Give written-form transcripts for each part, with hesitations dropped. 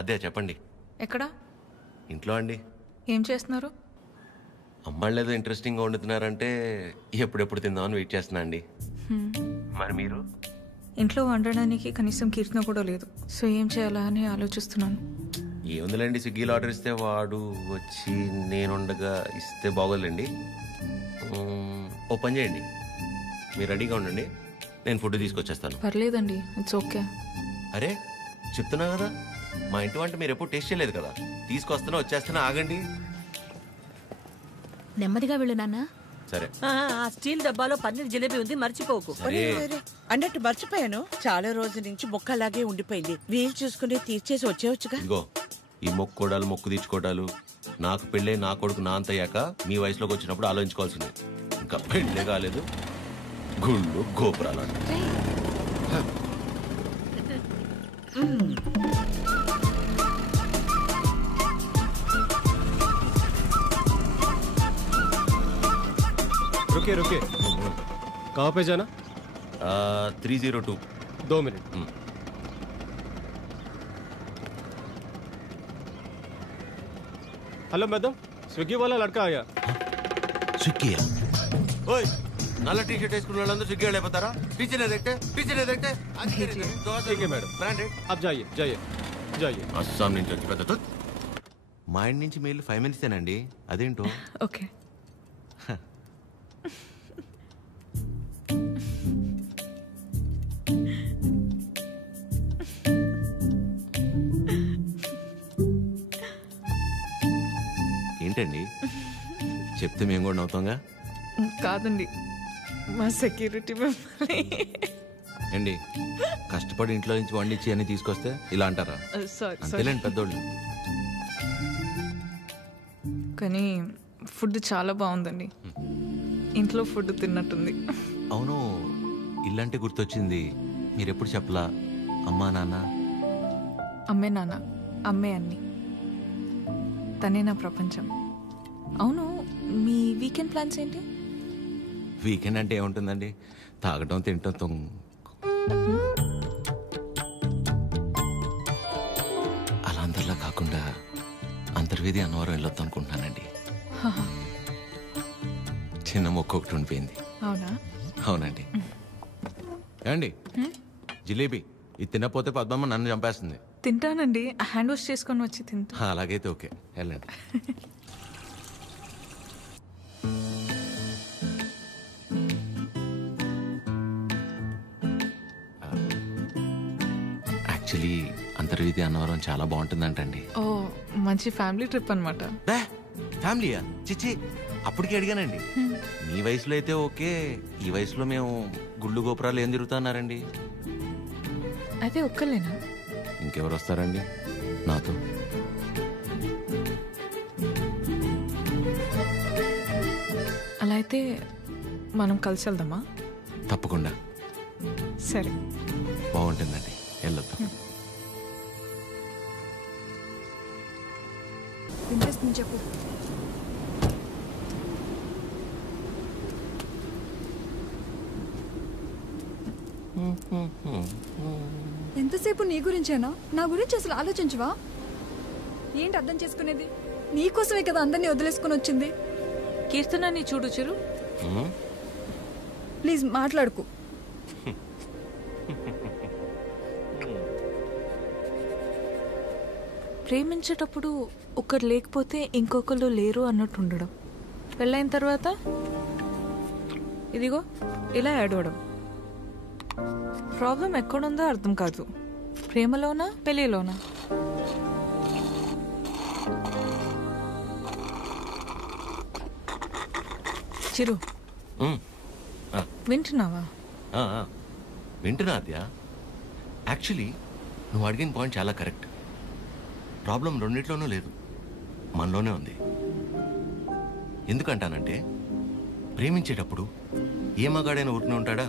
అదే చెప్పండి. ఎక్కడ? ఇంట్లో అండి. ఏం చేస్తున్నారు? అమ్మాళ్ళు ఏదో ఇంట్రెస్టింగ్గా వండుతున్నారంటే ఎప్పుడెప్పుడు తిందామని వెయిట్ చేస్తున్నా అండి. మరి మీరు? ఇంట్లో వండడానికి కనీసం కీర్తన కూడా లేదు. సో ఏం చేయాలా అని ఆలోచిస్తున్నాను. ఏముందిలేండి, స్విగ్గీలో ఆర్డర్ ఇస్తే వాడు వచ్చి నేను ఉండగా ఇస్తే బాగోదులేండి. ఓ పని చేయండి, మీరు రెడీగా ఉండండి, నేను ఫుడ్ తీసుకొచ్చేస్తాను. పర్లేదండి, ఇట్స్ ఓకే. అరే చెప్తున్నా కదా, మా ఇంటి వంట మీరు ఎప్పుడు టేస్ట్ చేయలేదు కదా. తీసుకొస్తున్నా, వచ్చేస్తున్నా, ఆగండి. నెమ్మదిగా వెళ్ళు నాన్న. సరే. ఆ స్టీల్ డబ్బాలో పన్నీర్ జిలేబీ ఉంది, మర్చిపోకు. అన్నట్టు మర్చిపోయాను, చాలా రోజుల నుంచి మొక్కలాగే ఉండిపోయింది. వీలు చూసుకుని తీర్చేసి వచ్చేవచ్చుగా. ఇదిగో ఈ మొక్కుకోడాలు, మొక్కు తీర్చుకోవడాలు నాకు పెళ్ళే నా కొడుకు నా అంత అయ్యాక మీ వయసులోకి వచ్చినప్పుడు ఆలోచించుకోవాల్సింది. ఇంకా పెళ్ళే కాలేదు, గుళ్ళు గోపురాలు. रुके रुके, कहाँ पे जाना? 302. 2 मिनट. हेलो मैडम, स्विगी वाला लड़का आया. स्विगी? ओए, నల్ల టీ షర్ట్ వేసుకున్న వాళ్ళందరూ స్విగ్గీ వాళ్ళు అయిపోతారా? పీछे देखते. ठीक है मैडम, ब्रांडेड. आप जाइए. అస్సాం నుంచి వచ్చి పెద్ద మా ఇంటి నుంచి మెయిల్ 5 మినిట్సేనండి. అదేంటో. ఓకే. ఏంటండి చెప్తే మేము కూడా నవ్వుతాంగా. కాదండి, మా సెక్యూరిటీ మిమ్మల్ని. ఏండి కష్టపడి ఇంట్లో నుంచి వండించి అని తీసుకొస్తే ఇలా అంటారా? అంతేలేండి పెద్దోళ్ళు. కానీ ఫుడ్ చాలా బాగుందండి. ఇంట్లో ఫుడ్ తిన్నట్టుంది. అవును, ఇల్లంటే గుర్తొచ్చింది. మీరెప్పుడు చెప్పలా అమ్మా నాన్న? అమ్మే నాన్న, అమ్మే అన్ని. తనే నా ప్రపంచం. అవును, మీ వీకెండ్ ప్లాన్స్ ఏంటి? వీకెండ్ అంటే ఏముంటుందండి, తాగటం తినటం అలా అందరిలా కాకుండా అంతర్వేది అన్నవరం వెళ్ళొద్దు అనుకుంటున్నానండి. చిన్న మొక్క ఒకటి ఉండిపోయింది. అవునా? అవునండి. ఏమండి జిలేబీ ఇది తినకపోతే పద్మమ్మ నన్ను చంపేస్తుంది. తింటానండి, హ్యాండ్ వాష్ చేసుకొని వచ్చి తింటా. అలాగైతే ఓకే, వెళ్ళండి. యాక్చువల్లీ అంతర్వేది అన్నవరం చాలా బాగుంటుందంటండి. ఓ, మంచి ఫ్యామిలీ ట్రిప్ అనమాట. ఫ్యామిలీయా? చిచ్చి, అప్పటికి అడిగానండి. మీ వయసులో అయితే ఓకే, ఈ వయసులో మేము గుళ్ళు గోపురాలు ఏం తిరుగుతున్నారండి. అయితే ఒక్కలేనా? ఇంకెవరు వస్తారండి నాతో? అలా అయితే మనం కలిసి వెళ్దామా? తప్పకుండా. సరే, బాగుంటుందండి, వెళ్ళొద్దాం. చెప్పు. ఎంతసేపు నీ గురించేనా? నా గురించి అసలు ఆలోచించవా? ఏంటి అర్థం చేసుకునేది? నీకోసమే కదా అందరినీ వదిలేసుకుని వచ్చింది. కీర్తన నీ చూడు చిరు. ప్లీజ్ మాట్లాడుకు. ప్రేమించేటప్పుడు ఒకరు లేకపోతే ఇంకొకరు లేరు అన్నట్టు ఉండడం, పెళ్ళైన తర్వాత ఇదిగో ఇలా ఏడవడం. ప్రాబ్లం ఎక్కడుందో అర్థం కాదు. ప్రేమలోనా పెళ్ళిలోనా? చిరు, వింటున్నావా? వింటున్నా అద్యా. యాక్చువల్లీ నువ్వు అడిగిన పాయింట్ చాలా కరెక్ట్. ప్రాబ్లం రెండిట్లోనూ లేదు, మనలోనే ఉంది. ఎందుకంటానంటే ప్రేమించేటప్పుడు ఏ మగాడైనా ఊరినే ఉంటాడా?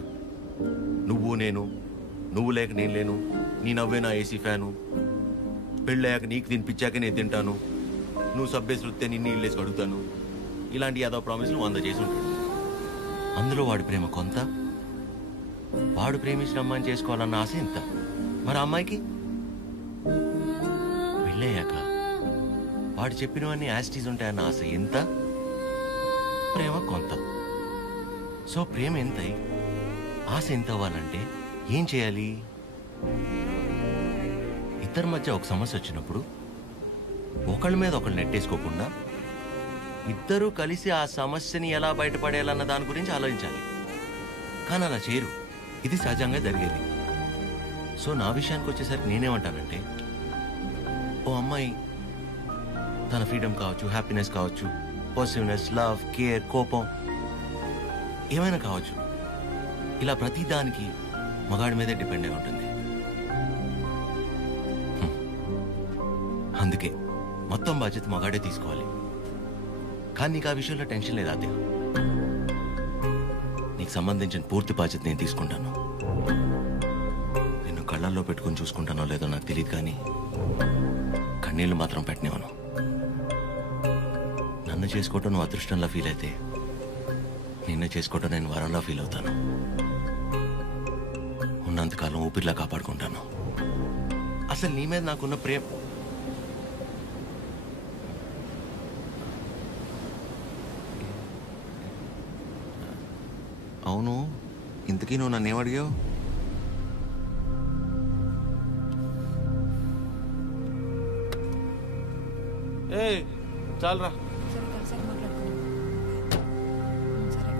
నువ్వు నేను, నువ్వు లేక నేను లేను, నీ నవ్వే నా ఏసీ ఫ్యాను, పెళ్ళయ్యాక నీకు తినిపించాక నేను తింటాను, నువ్వు సబ్బేసి వృత్తే నిన్ను ఇల్లేసి అడుగుతాను, ఇలాంటి యాదవ ప్రామిస్లు 100 చేసి ఉంటాడు. అందులో వాడి ప్రేమ కొంత, వాడు ప్రేమించిన అమ్మాయిని చేసుకోవాలన్న ఆశ ఇంత. మరి అమ్మాయికి పెళ్ళయ్యాక వాడు చెప్పినవన్నీ యాస్టీస్ ఉంటాయన్న ఆశ ఎంత, ప్రేమ కొంత. సో ప్రేమ ఎంతై ఆశ ఎంత అవ్వాలంటే ఏం చేయాలి? ఇద్దరి మధ్య ఒక సమస్య వచ్చినప్పుడు ఒకళ్ళ మీద ఒకళ్ళు నెట్టేసుకోకుండా ఇద్దరూ కలిసి ఆ సమస్యని ఎలా బయటపడేయాలన్న దాని గురించి ఆలోచించాలి. కానీ అలా చేయరు. ఇది సహజంగా జరిగేది. సో నా విషయానికి వచ్చేసరికి నేనేమంటానంటే, ఓ అమ్మాయి తన ఫ్రీడమ్ కావచ్చు, హ్యాపీనెస్ కావచ్చు, పాజిటివ్నెస్, లవ్, కేర్, కోపం ఏమైనా కావచ్చు, ఇలా ప్రతి దానికి మగాడి మీదే డిపెండ్ అయి ఉంటుంది. అందుకే మొత్తం బాధ్యత మగాడే తీసుకోవాలి. కానీ నీకు ఆ విషయంలో టెన్షన్ లేదా అదే? నీకు సంబంధించిన పూర్తి బాధ్యత నేను తీసుకుంటాను. నిన్ను కళ్ళల్లో పెట్టుకుని చూసుకుంటానో లేదో నాకు తెలియదు, కానీ కన్నీళ్లు మాత్రం పెట్టనివ్వను. నన్ను చేసుకోవటం నువ్వు అదృష్టంలా ఫీల్ అయితే నిన్ను చేసుకోవటం నేను వరంలా ఫీల్ అవుతాను. ఉన్నంతకాలం ఊపిరిలా కాపాడుకుంటాను. అసలు నీ మీద నాకున్న ప్రేమ అవును. ఇంతకీ నువ్వు నన్ను ఏమడిగావు? చాలరా. సరే కలిసాక మాట్లాడుకుందాం. సరే.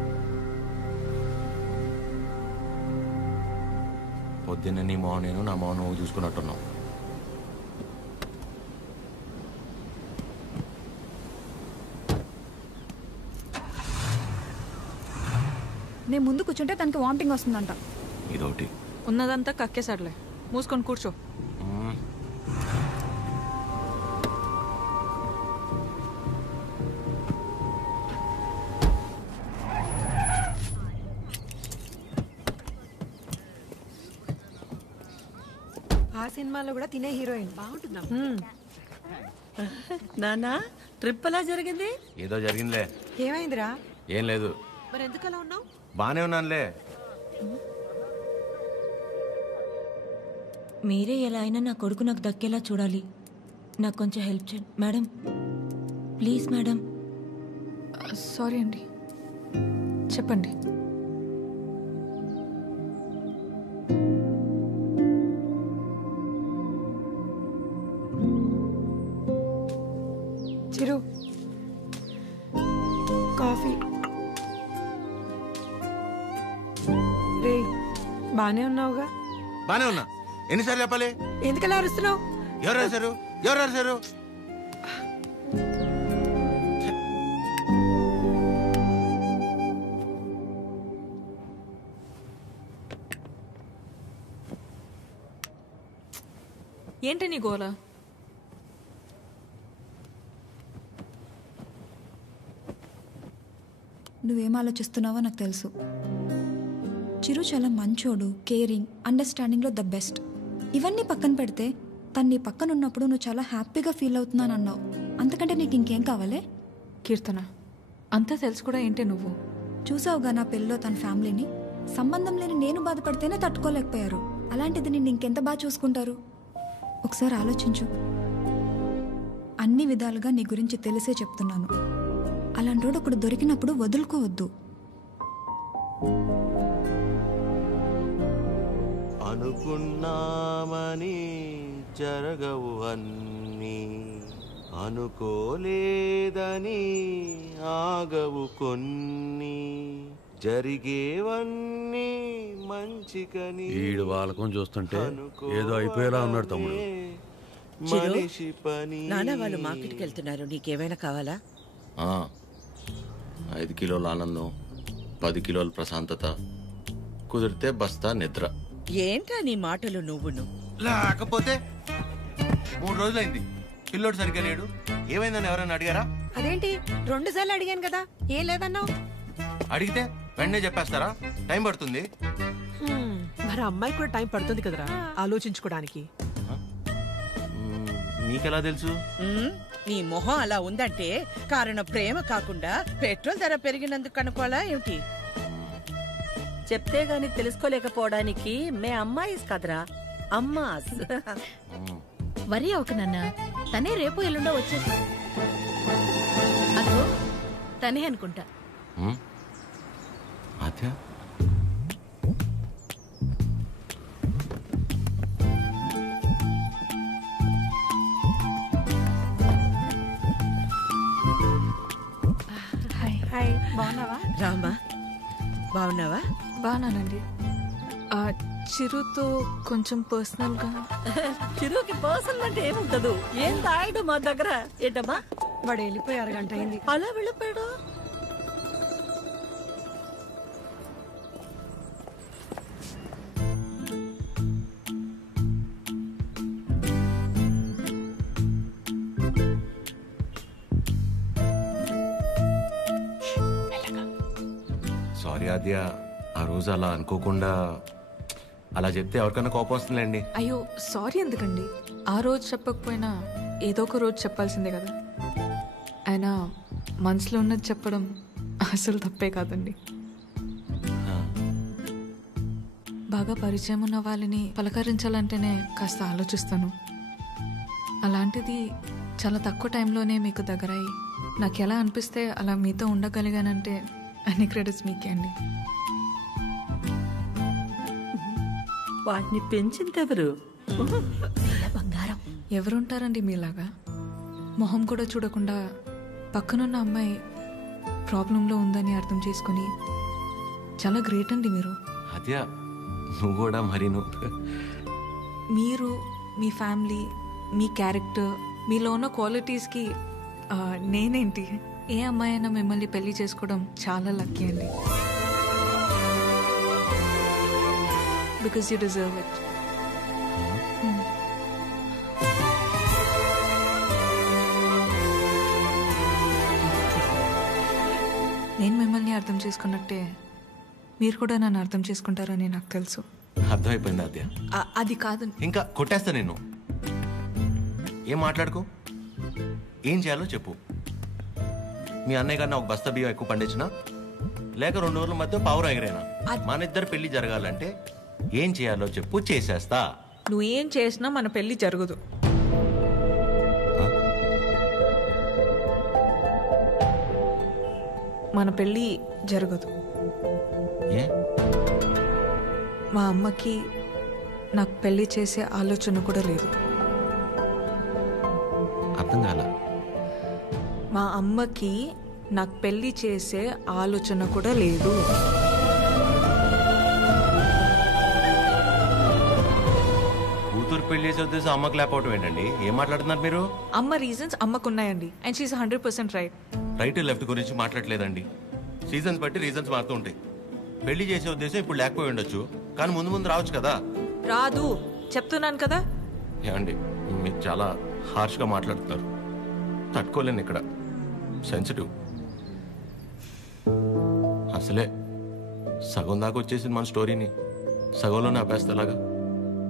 పొద్దున్న నీ మౌన నేను, నా మౌన నువ్వు చూసుకున్నట్టున్నావు. నేను ముందు కూర్చుంటే తనకి వామిటింగ్ వస్తుందంట. ఇదొకటి. ఉన్నదంతా కక్కేసాడులే, మూసుకొని కూర్చో. ఆ సినిమాలో కూడా తినే హీరోయిన్ బాగుంటుందా? నానా ట్రిప్ ఎలా జరిగింది? ఏదో జరిగిందిలే. ఏమైందిరా? ఏం లేదు. మరి ఎందుకు అలా ఉన్నావు? బానే ఉన్నానులే. మీరే ఎలా అయినా నా కొడుకు నాకు దక్కేలా చూడాలి. నాకు కొంచెం హెల్ప్ చేయండి మేడం, ప్లీజ్ మేడం. సారీ అండి, చెప్పండి. చిరు కాఫీ. రే బానే ఉన్నావుగా? బానే ఉన్నా. ఎన్నిసార్లు చెప్పాలి? ఎందుకలా అరుస్తున్నావు? ఎవరు రాశారు? ఎవరు రాశారు? ఏంటి నీ గోల? నువ్వేం ఆలోచిస్తున్నావో నాకు తెలుసు. చిరు చాలా మంచోడు, కేరింగ్, అండర్స్టాండింగ్లో ద బెస్ట్. ఇవన్నీ పక్కన పెడితే తను నీ పక్కన ఉన్నప్పుడు నువ్వు చాలా హ్యాపీగా ఫీల్ అవుతున్నాను అన్నావు. అంతకంటే నీకు ఇంకేం కావాలి? కీర్తన, అంతా తెలుసు కూడా ఏంటి నువ్వు? చూసావుగా నా పెళ్ళిలో తన ఫ్యామిలీని. సంబంధం లేని నేను బాధపడితేనే తట్టుకోలేకపోయారు. అలాంటిది నిన్ను ఇంకెంత బాగా చూసుకుంటారు? ఒకసారి ఆలోచించు. అన్ని విధాలుగా నీ గురించి తెలిసే చెప్తున్నాను. అలాంటోడు ఒకడు దొరికినప్పుడు వదులుకోవద్దు. అనుకున్నామని జరగవు అన్నీ, అనుకోలేదని ఆగవు కొన్ని, జరిగేవన్నీ మంచికని. ఈడు వాళ్ళకం చూస్తుంటే ఏదో అయిపోయేలా ఉన్నాడు తమ్ముడు. మనిషి పని. నాన్న వాళ్ళు మార్కెట్కి వెళ్తున్నారు, నీకేమైనా కావాలా? 5 కిలోల ఆనందం, 10 కిలోల ప్రశాంతత, కుదిరితే బస్తా నిద్ర. ఏంటా నీ మాటలు నువ్వును? లేకపోతే 3 రోజులైంది పిల్లోడు సరిగ్గా లేడు. ఏమైందని ఎవరైనా అడిగారా? అదేంటి 2 సార్లు అడిగాను కదా, ఏం లేదన్నావు? అడిగితే వెంటనే చెప్పేస్తారా? టైం పడుతుంది. మరి అమ్మాయి కూడా టైం పడుతుంది కదరా ఆలోచించుకోవడానికి. నీకెలా తెలుసు? నీ మొహం అలా ఉందంటే కారణం ప్రేమ కాకుండా పెట్రోల్ ధర పెరిగినందుకు అనుకోవాలా ఏమిటి? చెప్తే గాని తెలుసుకోలేకపోవడానికి మే అమ్మాయిస్ కదరా, అమ్మాస్. వరి అవక నాన్న, తనే రేపు ఎల్లుండో వచ్చేసి. అదిగో తనే అనుకుంటా. ఆద్య హాయ్, బాగున్నావా? రామా, బాగున్నావా? బాగున్నానండి. చిరుతో కొంచెం పర్సనల్గా. చిరుకి పర్సనల్ అంటే ఏముంటదు? ఏం తాయడు మా దగ్గర. ఏంటమ్మా? వాడు వెళ్ళిపోయి అరగంట అయింది. అలా వెళ్ళిపోయాడు. సారీ ఆద్య, ఆ రోజు అలా అనుకోకుండా అలా చెప్తే ఎవరికైనా కోపం వస్తుందండి. అయ్యో సారీ ఎందుకండి? ఆ రోజు చెప్పకపోయినా ఏదో ఒక రోజు చెప్పాల్సిందే కదా. అయినా మనసులో ఉన్నది చెప్పడం అసలు తప్పే కాదండి. బాగా పరిచయం ఉన్న వాళ్ళని పలకరించాలంటేనే కాస్త ఆలోచిస్తాను. అలాంటిది చాలా తక్కువ టైంలోనే మీకు దగ్గరయ్యి నాకు ఎలా అనిపిస్తే అలా మీతో ఉండగలిగానంటే అన్ని క్రెడిట్స్ మీకే అండి. వాటిని పెంచిందెవరు? బంగారం. ఎవరుంటారండి మీలాగా? మొహం కూడా చూడకుండా పక్కనున్న అమ్మాయి ప్రాబ్లంలో ఉందని అర్థం చేసుకుని చాలా గ్రేట్ అండి మీరు. ఆద్య నువ్వు కూడా మరి మీరు, మీ ఫ్యామిలీ, మీ క్యారెక్టర్, మీలో ఉన్న క్వాలిటీస్కి నేనేంటి? ఏ అమ్మాయి అయినా మిమ్మల్ని పెళ్లి చేసుకోవడం చాలా లక్కీ అండి. Because you deserve it. నేను మిమ్మల్ని అర్థం చేసుకున్నట్టే మీరు కూడా నన్ను అర్థం చేసుకుంటారని నాకు తెలుసు. అర్థమైపోయింది ఆద్య. అది కాదు, ఇంకా కొట్టేస్తా నేను. ఏం మాట్లాడుకో, ఏం చేయాలో చెప్పు. మీ అన్నయ్య గారిని ఒక బస్తా బియ్యం ఎక్కువ పండించినా లేక 2 రోజుల మధ్య పావురం ఎగిరైనా మన ఇద్దరు పెళ్లి జరగాలంటే ఏం చేయాలో చెప్పు, చేసేస్తా. నువ్వు ఏం చేసినా మన పెళ్లి జరగదు. మన పెళ్లి జరగదు. ఏ? మా అమ్మకి నాకు పెళ్లి చేసే ఆలోచన కూడా లేదు. అర్థం కాల. మా అమ్మకి నాకు పెళ్లి చేసే ఆలోచన కూడా లేదు. కూతురు పెళ్లి చేసే ఉద్దేశం అమ్మకు లేకపోవటం ఏంటండి? ఏం మాట్లాడుతున్నారు మీరు? అమ్మ రీజన్స్ అమ్మకున్నాయండి. And she's 100% right. Right left గురించి మాట్లాడలేదండి. సీజన్స్ బట్టి రీజన్స్ మారుతూ ఉంటాయి. పెళ్లి చేసే ఉద్దేశం ఇప్పుడు లేకపోయి ఉండొచ్చు, కానీ ముందు ముందు రావచ్చు కదా. రాదు చెప్తున్నాను కదా. ఏమండి మీరు చాలా హార్ష్గా మాట్లాడుతున్నారు. తట్టుకోలేను ఇక్కడ. సెన్సిటివ్. అసలే సగం దాకా వచ్చేసింది మన స్టోరీని, సగంలోనే ఆపేస్తేలాగా.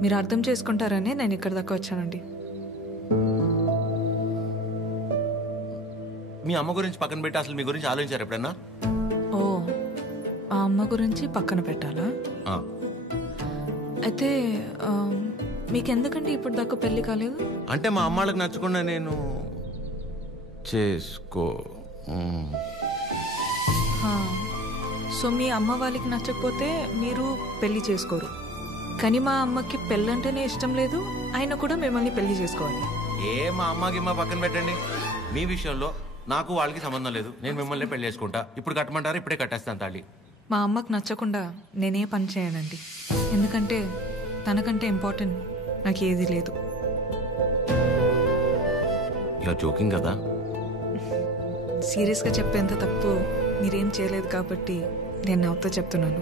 మీరు అర్థం చేసుకుంటారనే నేను ఇక్కడి దాకా వచ్చానండి. మీ అమ్మ గురించి పక్కన పెట్టి అసలు మీ గురించి ఆలోచించారు ఎప్పుడన్నా? ఓ, ఆ అమ్మ గురించి పక్కన పెట్టాలా? అయితే మీకెందుకండి ఇప్పుడు దాకా పెళ్లి కాలేదు? అంటే మా అమ్మాళ్ళకి నచ్చకుండా నేను చేసుకో. సో మీ అమ్మ వాళ్ళకి నచ్చకపోతే మీరు పెళ్లి చేసుకోరు. కానీ మా అమ్మకి పెళ్ళంటేనే ఇష్టం లేదు, ఆయన కూడా మిమ్మల్ని పెళ్లి చేసుకోవాలి. మా అమ్మకి మా పక్కన పెట్టండి. మీ విషయంలో నాకు వాళ్ళకి సంబంధం లేదు. నేను మిమ్మల్ని పెళ్లి చేసుకుంటా. ఇప్పుడు కట్టమంటారా? ఇప్పుడే కట్టేస్తాను తాళి. మా అమ్మకు నచ్చకుండా నేనే పని చేయనండి. ఎందుకంటే తనకంటే ఇంపార్టెంట్ నాకు ఏది లేదు. ఇలా జోకింగ్ కదా. సీరియస్గా చెప్పేంత తప్పు మీరేం చేయలేదు కాబట్టి నేను నవ్వుతో చెప్తున్నాను.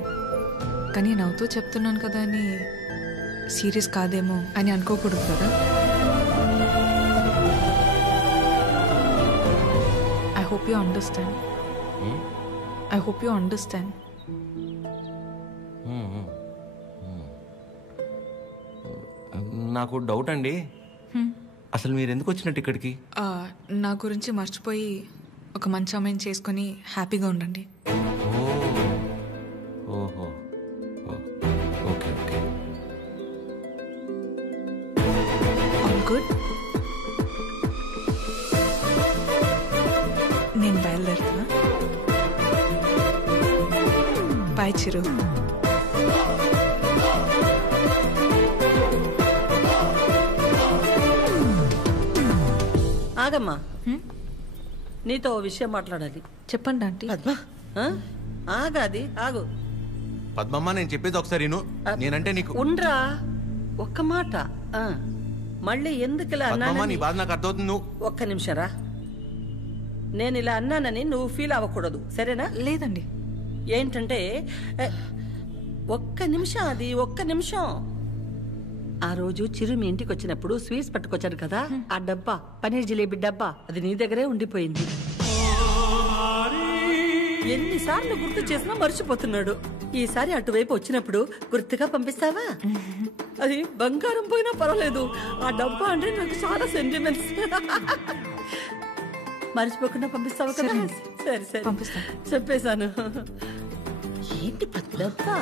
కానీ నవ్వుతో చెప్తున్నాను కదా అని సీరియస్ కాదేమో అని అనుకోకూడదు కదా. I hope you understand. I hope you understand. నాకు డౌట్ అండి, అసలు మీరు ఎందుకు వచ్చినట్టు ఇక్కడికి? నా గురించి మర్చిపోయి ఒక మంచి అమ్మాయిని చేసుకొని హ్యాపీగా ఉండండి. ఓహో, okay okay. All good. Bye Chiru. ఆగమ్మా, నీతో ఓ విషయం మాట్లాడాలి. చెప్పండి ఆంటీ. పద్మ ఆ? ఆగాది ఆగు. పద్మమ్మ నేను చెప్పేది ఒకసారి విను. నేనంటే నీకు ఉండ్రా, ఒక్క మాట. ఆ, మళ్ళీ ఎందుకు ఇలా పద్మమ్మ నీ అన్నానని బాధ నాకు అర్థమవుతుంది. నువ్వు ఒక్క నిమిషం రా. నేను ఇలా అన్నానని నువ్వు ఫీల్ అవ్వకూడదు, సరేనా? లేదండి. ఏంటంటే ఒక్క నిమిషం, అది ఒక్క నిమిషం. ఆ రోజు చిరు మీ ఇంటికి వచ్చినప్పుడు స్వీట్స్ పట్టుకొచ్చాడు కదా, ఆ డబ్బా పనీర్ జిలేబీ డబ్బా అది నీ దగ్గరే ఉండిపోయింది. ఎన్నిసార్లు గుర్తు చేసినా మర్చిపోతున్నాడు. ఈసారి అటువైపు వచ్చినప్పుడు గుర్తుగా పంపిస్తావా? అది బంగారం పోయినా పర్వాలేదు, ఆ డబ్బా అంటే నాకు చాలా సెంటిమెంట్స్. మర్చిపోకుండా పంపిస్తావా కదా? సరే సరే పంపిస్తాను. చెప్పేశాను. ఏంటి డబ్బా?